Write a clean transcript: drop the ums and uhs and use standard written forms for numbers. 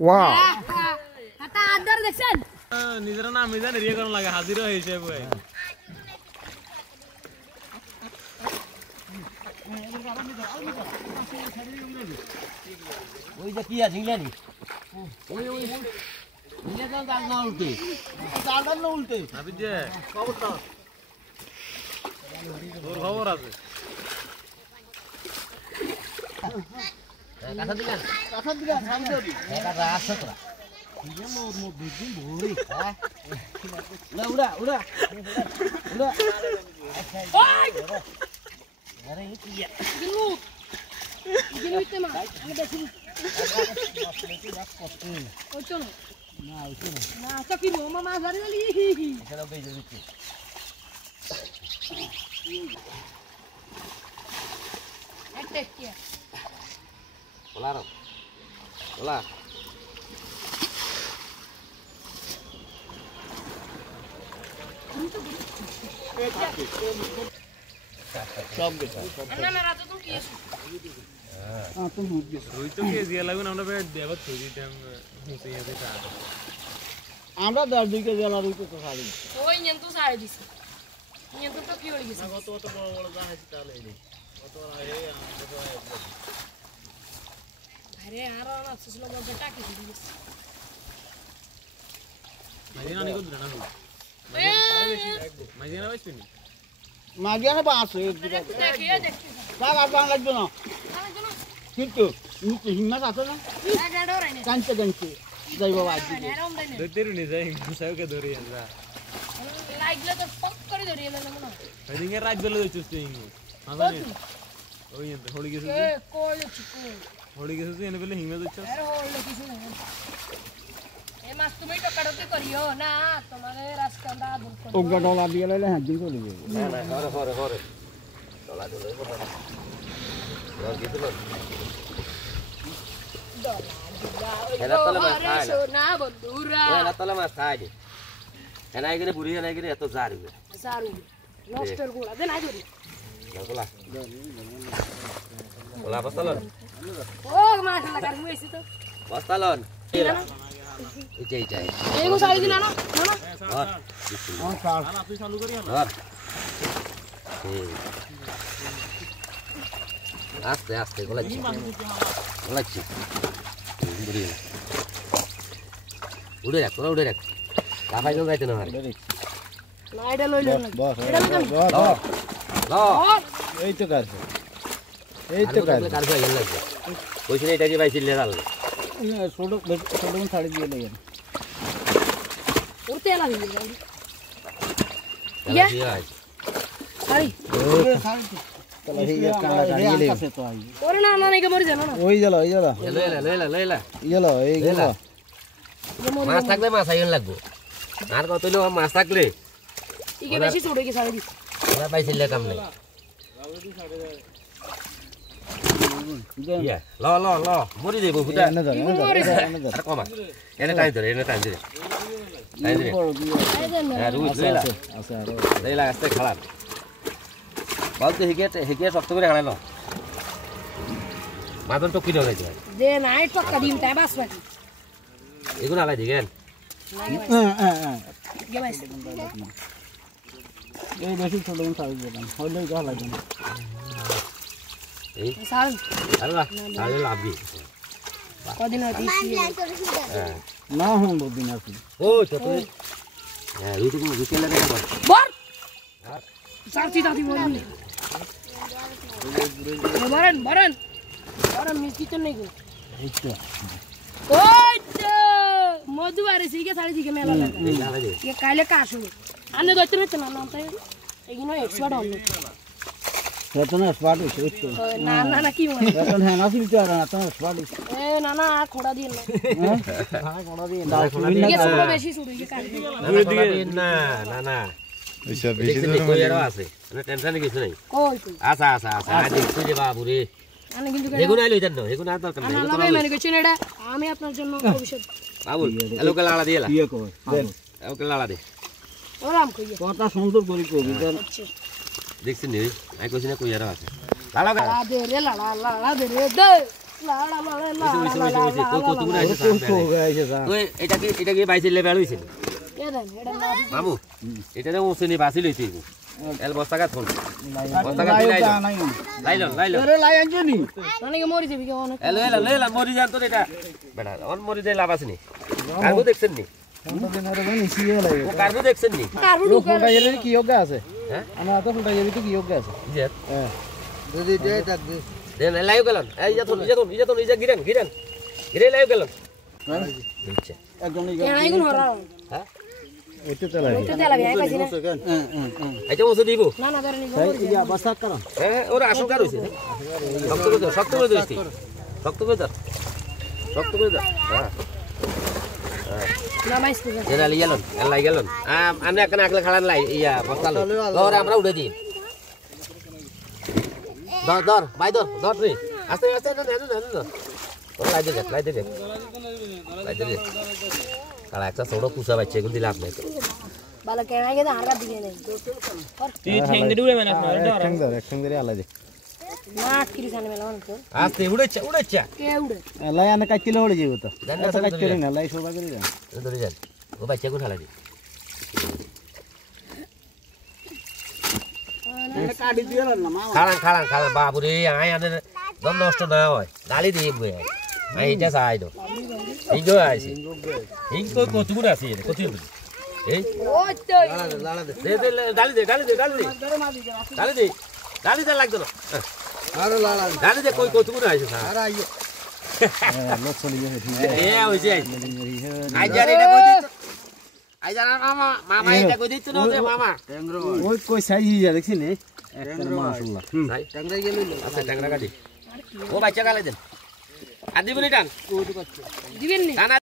wow হাতা আদার দেখছেন নিজের নাম মিজান রিয়া করন লাগে হাজির হইছে ভাই ওই যে কি আছে ইংলানি ওই ইংলানি দাল না উল্টে দাল না উল্টে আবি যে খবরটা তোর খবর আছে কাঁথা দিলেন সামনে দি কাঁথা আসছে তোরা ইয়ে মোর দুদিন ভরি হ্যাঁ উড়া ওই আরে কি গিলু ইতে মা আমি দেখি ওই চলো না তো কি মামা ধরে গলি চলো বে দিচ্ছি একটা কি ওলা সব গেছে না রাতে তো কি আছে তো মুখ গেছে ওই তো কে দিয়া লাগবে আমরা বেড দেবত থই দিতাম হুঁসে ইয়াতে তা আমরা 10 কেজি জলা রইতে তো ছাড়ি ওই নিয়ম তো সাড়ে দিছে নিয়ম তো কি হয়ে গেছে কত বড় বড় জাহাজ তাহলে এই কত এই আরে আর না সুসলো বড়টা কি দিছে মাইনা নিকো দিনা না মাইনা বাইছি নি মাগিয়ানে বাস দেখি কাগ আর বাং লাগবে না কিন্তু নিচে হিম্মত আছে না কাঁচতে যাই বাবা আজ দতেরু নি যাই মুসাকে ধরে আমরা লাগলে তো পক করে ধরিয়ে দিলাম না হেডিং এর রাত বেলা হইছিস তুই মাঝানি ওই এতে হড়ি গেছে এ কই চিকু হড়ি গেছে তুই এনে বেলা হিমে দিছস আরে হইলো কিছু না এ মাস তুমি টকাটকি করিও না তোমারে রাজকান্দা আদর করো ওগা ডলা দিয়ে লাইলে হাত দিন চলে যাবে না হরে ডলা ডলা আর কি দিল এরা তলে মাছ খায় না বন্ধুরা এরা তলে মাছ খায় এনা এখানে বুড়ি এনা এখানে এত জারবে সারু নষ্টের গোড়া দে নাই ধরি বলা বলা বস্তালন ও মাশাআল্লাহ কার হইছে তো বস্তালন এই চাই এগো সারি দিনা না না তুই চালু করি আস্তে আস্তে গলাচ্ছি উড়ে রাখ তোরা উড়ে রাখ লাফাই জন যাইতে না না এটা লইলো না এটা এই তো কাজ গেল লাগবে কইছিল এটা কি পাইছিল লাল ছোট ছাড়ি দিয়ে লাগেন উড়তে লাগি ইয়া সারি তাহলে এই কাঁড়া দাঁড়িয়ে লে ওরে না নাই কে মরি জানো না ওই গেল লইলা ইয়েলো এই গেল মাছ থাকলে মাছ আইন লাগবো আর কত হইলো মাছ থাকলে ইকে বেশি ছোট কি সারি দি ওরা পাইছিল কাম নাই ইয়া ল মরি দেব হুদা আর কমা এনে টাইম ধরে হ্যাঁ রুই লইলা আস্তে খালা বলতে হেগে শক্ত করে খাড়ানো মাদন টকি দাও যাইতে যে নাই টক্কা দিন তাই বাস নাকি এগুলো আলাই দিগেন গে বাইস এই বেশি ছোট সাইজ দিলাম হইলে যা লাগে না এই সাল আল্লাহ তাহলে লাভি কদিন দিছি না হন দিন আছে ও ছোট হ্যাঁ রুটি লাগে বর সারতি দাদি বলি বরেন মিষ্টি তো নেই গো এই তো ওই তো মধু আরে সিকে সাড়ে দিকে মেলা লাগে ये काले काशु आने दो इतने चला ना होता है लेकिन वो एक्सपर्ट होने रतन स्पॉट है तो ना की हुआ रतन है ना फिल्टर रतन स्पॉट ए ना खोड़ा दिए ना हां खोड़ा दिए ये सुनो बेशी सुनो ये काले না ওইসব বেশি দূর কই আর আছে মানে টেনশন কিছু নাই কই আচ্ছা আজ তুই যে বাবু রে আনে কিন্তু এগুন আইলো ইদান এগুন আর দরকার নাই না ভাই মানে কিছু নেড়া আমি আপনার জন্য ভবিষ্যৎ বাবু এলোকে লালা দিয়েলা ইয়ে কই দেন এলোকে লালা দে ওরাম কই কথা সুন্দর করে কবি দেন দেখছেন নি আমি কইছি না কইয়ারা আছে লালা লালা দে রে লালা দে রে দে লালা লালা কত গুণ আছে তুই এটা কি বাইছিল লেভেল হইছিল মামু এটা না ওসে নি বাসি লইছি এল বস্তা কাট ফোন বস্তা কাট লাইলন আরে লাই আনছো নি নাকি মরি যাবি কেন এল মরি যান তো এটা বেটা অন মরি যায় লাভ আছে নি কার্গো দেখছেন নি ও কার্গো দেখছেন নি কারু ঢুকে কি যোগ্য আছে হ্যাঁ আমার তো ফুটা যাবি তো কি যোগ্য আছে জি হ্যাঁ যদি দে টাক দে দেন লাইভ গেলেন এই যা গিরেন গিরে লাইভ গেলেন আচ্ছা একজনই কেনাই কোন হরা হ্যাঁ ওইটা চালাই তো তেলা ভাই কাছে না এটা ওসে দিব না ধরে নিব ইয়া বস্তা করো হ্যাঁ ওরা আসল কার হইছে শক্ত করে দাও হ্যাঁ না মাইস তো যেটা লিয়ালন লাই গেলন আমরা এখানে আকলে খাড়ান লাই ইয়া বস্তা লই ধর আমরা উড়ে দিই ধর ভাই ধর রে আস্তে না ওরা লাই দে কালা একটা ছোট কুসা বাচ্চা এগুলো দিলে আপনি বালা কেনাই গে হারবা দিকে নেই তুই ঠ্যাং দিয়ে উড়ে মানে একসঙ্গে ধরে আলাদা না কিরি সামনে মেলা তো আস্তে উড়েছে কে উড়ে লাই আনে কাটলে হয়ে যাবে তো দেন এটা কাটলে না লাই সোজা করে দেন ধরে যান ও বাচ্চা কোন ঠালা দি কাটি দিয়ে না মা খাড়ান বাবু রে আয় আনে দম নষ্ট না হয় গালি দিয়ে বই আই এটা চাই দো ইগো আইছি ইগো কত গুণ আছে কত এই ও তো দে গালি দে লাগতো না আরে লালা গালি দে কই কত গুণ আইছে স্যার আরে আইয়ে লোক চলে যাবে ঠিক এ হইছে আই জানি এটা কই দিত আই জানা মামা এটা কই দিত না যে মামা ওই কই সাইজ যা দেখছিস নে একটা মাশাআল্লাহ ট্যাংরা গেল আচ্ছা ট্যাংরা কাটি ও বাচ্চা গালে দেন আর দিবনি টান দিবেন নি টানা